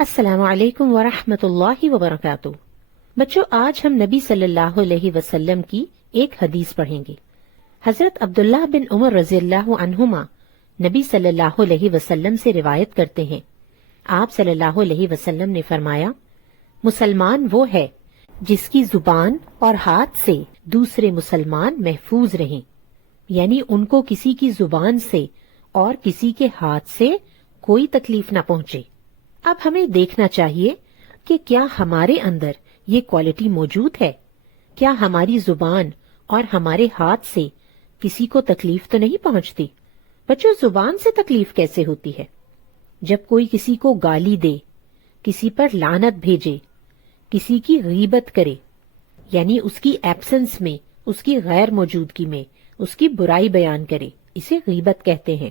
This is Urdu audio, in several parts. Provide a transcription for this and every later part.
السلام علیکم ورحمۃ اللہ وبرکاتہ۔ بچوں، آج ہم نبی صلی اللہ علیہ وسلم کی ایک حدیث پڑھیں گے۔ حضرت عبداللہ بن عمر رضی اللہ عنہما نبی صلی اللہ علیہ وسلم سے روایت کرتے ہیں، آپ صلی اللہ علیہ وسلم نے فرمایا، مسلمان وہ ہے جس کی زبان اور ہاتھ سے دوسرے مسلمان محفوظ رہیں، یعنی ان کو کسی کی زبان سے اور کسی کے ہاتھ سے کوئی تکلیف نہ پہنچے۔ اب ہمیں دیکھنا چاہیے کہ کیا ہمارے اندر یہ کوالٹی موجود ہے؟ کیا ہماری زبان اور ہمارے ہاتھ سے کسی کو تکلیف تو نہیں پہنچتی؟ بچوں، زبان سے تکلیف کیسے ہوتی ہے؟ جب کوئی کسی کو گالی دے، کسی پر لعنت بھیجے، کسی کی غیبت کرے، یعنی اس کی ایبسنس میں، اس کی غیر موجودگی میں اس کی برائی بیان کرے، اسے غیبت کہتے ہیں،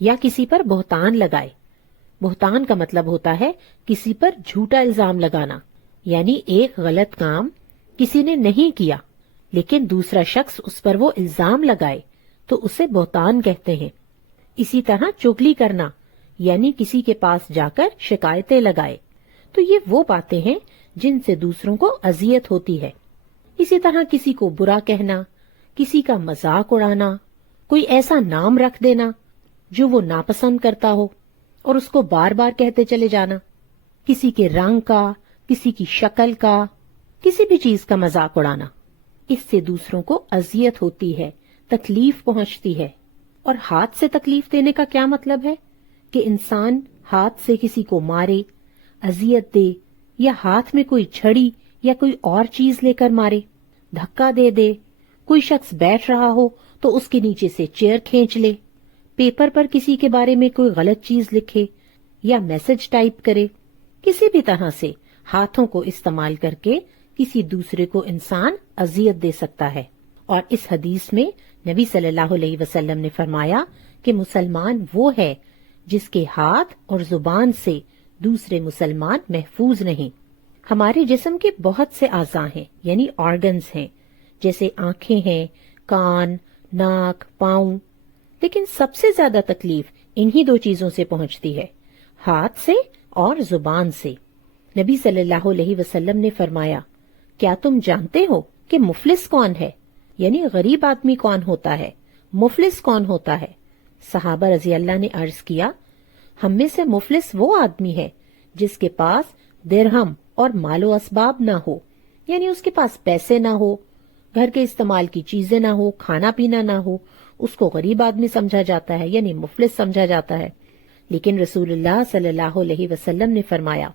یا کسی پر بہتان لگائے۔ بہتان کا مطلب ہوتا ہے کسی پر جھوٹا الزام لگانا، یعنی ایک غلط کام کسی نے نہیں کیا لیکن دوسرا شخص اس پر وہ الزام لگائے تو اسے بہتان کہتے ہیں۔ اسی طرح چغلی کرنا، یعنی کسی کے پاس جا کر شکایتیں لگائے، تو یہ وہ باتیں ہیں جن سے دوسروں کو اذیت ہوتی ہے۔ اسی طرح کسی کو برا کہنا، کسی کا مذاق اڑانا، کوئی ایسا نام رکھ دینا جو وہ ناپسند کرتا ہو اور اس کو بار بار کہتے چلے جانا، کسی کے رنگ کا، کسی کی شکل کا، کسی بھی چیز کا مذاق اڑانا، اس سے دوسروں کو اذیت ہوتی ہے، تکلیف پہنچتی ہے۔ اور ہاتھ سے تکلیف دینے کا کیا مطلب ہے؟ کہ انسان ہاتھ سے کسی کو مارے، اذیت دے، یا ہاتھ میں کوئی چھڑی یا کوئی اور چیز لے کر مارے، دھکا دے دے، کوئی شخص بیٹھ رہا ہو تو اس کے نیچے سے چیئر کھینچ لے، پیپر پر کسی کے بارے میں کوئی غلط چیز لکھے یا میسج ٹائپ کرے، کسی بھی طرح سے ہاتھوں کو استعمال کر کے کسی دوسرے کو انسان اذیت دے سکتا ہے۔ اور اس حدیث میں نبی صلی اللہ علیہ وسلم نے فرمایا کہ مسلمان وہ ہے جس کے ہاتھ اور زبان سے دوسرے مسلمان محفوظ نہیں۔ ہمارے جسم کے بہت سے اعضاء ہیں، یعنی آرگنز ہیں، جیسے آنکھیں ہیں، کان، ناک، پاؤں، لیکن سب سے زیادہ تکلیف انہی دو چیزوں سے پہنچتی ہے، ہاتھ سے اور زبان سے۔ نبی صلی اللہ علیہ وسلم نے فرمایا، کیا تم جانتے ہو کہ مفلس کون ہے؟ یعنی غریب آدمی کون ہوتا ہے، مفلس کون ہوتا ہے؟ صحابہ رضی اللہ نے عرض کیا، ہم میں سے مفلس وہ آدمی ہے جس کے پاس درہم اور مال و اسباب نہ ہو، یعنی اس کے پاس پیسے نہ ہو، گھر کے استعمال کی چیزیں نہ ہو، کھانا پینا نہ ہو، اس کو غریب آدمی سمجھا جاتا ہے، یعنی مفلس سمجھا جاتا ہے۔ لیکن رسول اللہ صلی اللہ علیہ وسلم نے فرمایا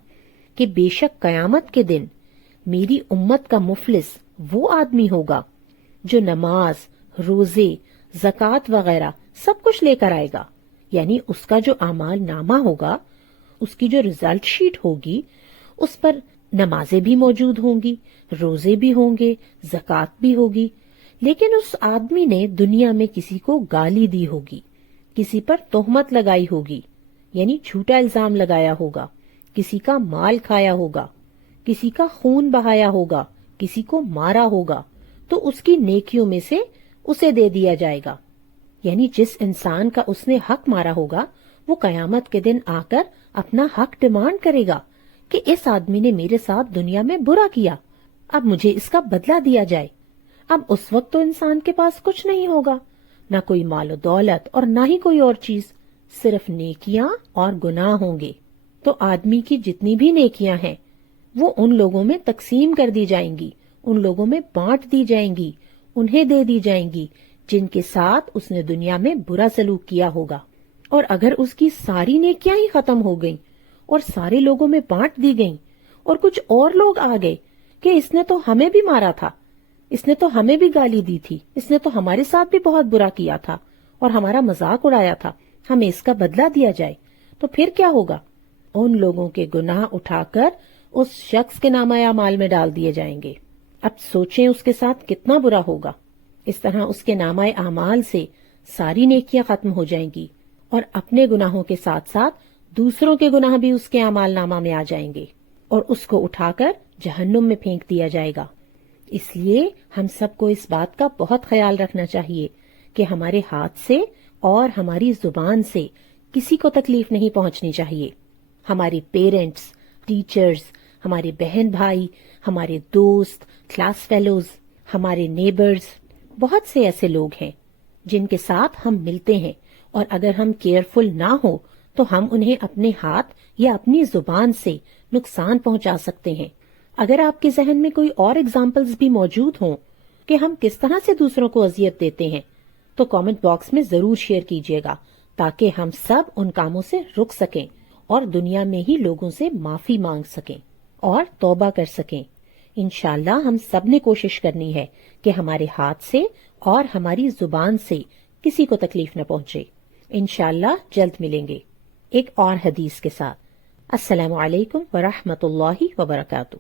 کہ بے شک قیامت کے دن میری امت کا مفلس وہ آدمی ہوگا جو نماز، روزے، زکوٰۃ وغیرہ سب کچھ لے کر آئے گا، یعنی اس کا جو اعمال نامہ ہوگا، اس کی جو ریزلٹ شیٹ ہوگی، اس پر نمازیں بھی موجود ہوں گی، روزے بھی ہوں گے، زکوٰۃ بھی ہوگی، لیکن اس آدمی نے دنیا میں کسی کو گالی دی ہوگی، کسی پر تہمت لگائی ہوگی، یعنی جھوٹا الزام لگایا ہوگا، کسی کا مال کھایا ہوگا، کسی کا خون بہایا ہوگا، کسی کو مارا ہوگا، تو اس کی نیکیوں میں سے اسے دے دیا جائے گا۔ یعنی جس انسان کا اس نے حق مارا ہوگا وہ قیامت کے دن آ کر اپنا حق ڈیمانڈ کرے گا کہ اس آدمی نے میرے ساتھ دنیا میں برا کیا، اب مجھے اس کا بدلہ دیا جائے۔ اب اس وقت تو انسان کے پاس کچھ نہیں ہوگا، نہ کوئی مال و دولت اور نہ ہی کوئی اور چیز، صرف نیکیاں اور گناہ ہوں گے۔ تو آدمی کی جتنی بھی نیکیاں ہیں وہ ان لوگوں میں تقسیم کر دی جائیں گی، ان لوگوں میں بانٹ دی جائیں گی، انہیں دے دی جائیں گی جن کے ساتھ اس نے دنیا میں برا سلوک کیا ہوگا۔ اور اگر اس کی ساری نیکیاں ہی ختم ہو گئیں اور سارے لوگوں میں بانٹ دی گئیں اور کچھ اور لوگ آ گئے کہ اس نے تو ہمیں بھی مارا تھا، اس نے تو ہمیں بھی گالی دی تھی، اس نے تو ہمارے ساتھ بھی بہت برا کیا تھا اور ہمارا مذاق اڑایا تھا، ہمیں اس کا بدلہ دیا جائے، تو پھر کیا ہوگا؟ ان لوگوں کے گناہ اٹھا کر اس شخص کے نامہ اعمال میں ڈال دیے جائیں گے۔ اب سوچیں اس کے ساتھ کتنا برا ہوگا۔ اس طرح اس کے نامہ اعمال سے ساری نیکیاں ختم ہو جائیں گی اور اپنے گناہوں کے ساتھ ساتھ دوسروں کے گناہ بھی اس کے اعمال نامہ میں آ جائیں گے اور اس کو اٹھا کر جہنم میں پھینک دیا جائے گا۔ اس لیے ہم سب کو اس بات کا بہت خیال رکھنا چاہیے کہ ہمارے ہاتھ سے اور ہماری زبان سے کسی کو تکلیف نہیں پہنچنی چاہیے۔ ہماری پیرنٹس، ٹیچرز، ہمارے بہن بھائی، ہمارے دوست، کلاس فیلوز، ہمارے نیبرز، بہت سے ایسے لوگ ہیں جن کے ساتھ ہم ملتے ہیں، اور اگر ہم کیئرفل نہ ہو تو ہم انہیں اپنے ہاتھ یا اپنی زبان سے نقصان پہنچا سکتے ہیں۔ اگر آپ کے ذہن میں کوئی اور ایگزامپلز بھی موجود ہوں کہ ہم کس طرح سے دوسروں کو اذیت دیتے ہیں تو کامنٹ باکس میں ضرور شیئر کیجیے گا، تاکہ ہم سب ان کاموں سے رک سکیں اور دنیا میں ہی لوگوں سے معافی مانگ سکیں اور توبہ کر سکیں۔ انشاءاللہ ہم سب نے کوشش کرنی ہے کہ ہمارے ہاتھ سے اور ہماری زبان سے کسی کو تکلیف نہ پہنچے۔ انشاءاللہ جلد ملیں گے ایک اور حدیث کے ساتھ۔ السلام علیکم ورحمۃ اللہ وبرکاتہ۔